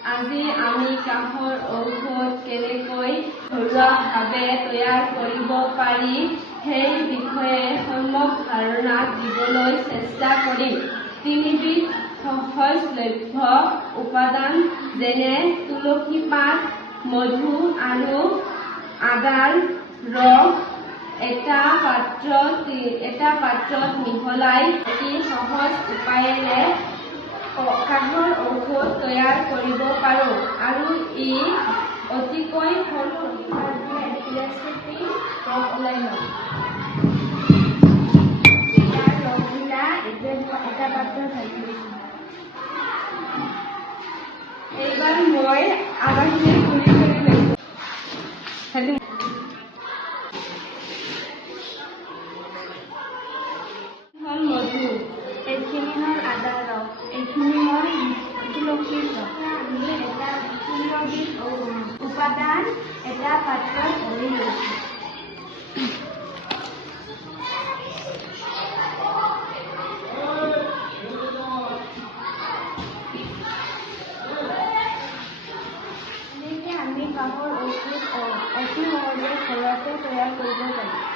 আজি আমি কাহৰ ঔষধ কেনেকৈ ঘৰুৱাভাৱে তৈয়াৰ কৰিব পাৰি সেই বিষয়ে সম্যক ধাৰণা দিবলৈ চেষ্টা কৰিম। তিনিবিধ সহজলভ্য উপাদান যেনে তুলসী পাত, মধু আৰু আদাৰ ৰস এটা পাত্ৰত মিহলাই অতি সহজ উপায়েৰে কাহৰ ঔষধ তৈয়াৰ কৰিব পাৰোঁ আৰু ই অতিকৈ এইবাৰ মই আদাখিনি গুড়ি কৰি লৈছোঁ। হ'ল মধু, এইখিনি হ'ল আদাৰ ৰস, এইখিনি হ'ল তুলসীৰ ৰস। আমি এটা তিনিবিধ উপাদান এটা পাত্ৰত ভৰি লৈছোঁ। এনেকৈ আমি কাহৰ ঔষধ অতি সহজে ঘৰতে তৈয়াৰ কৰিব পাৰোঁ।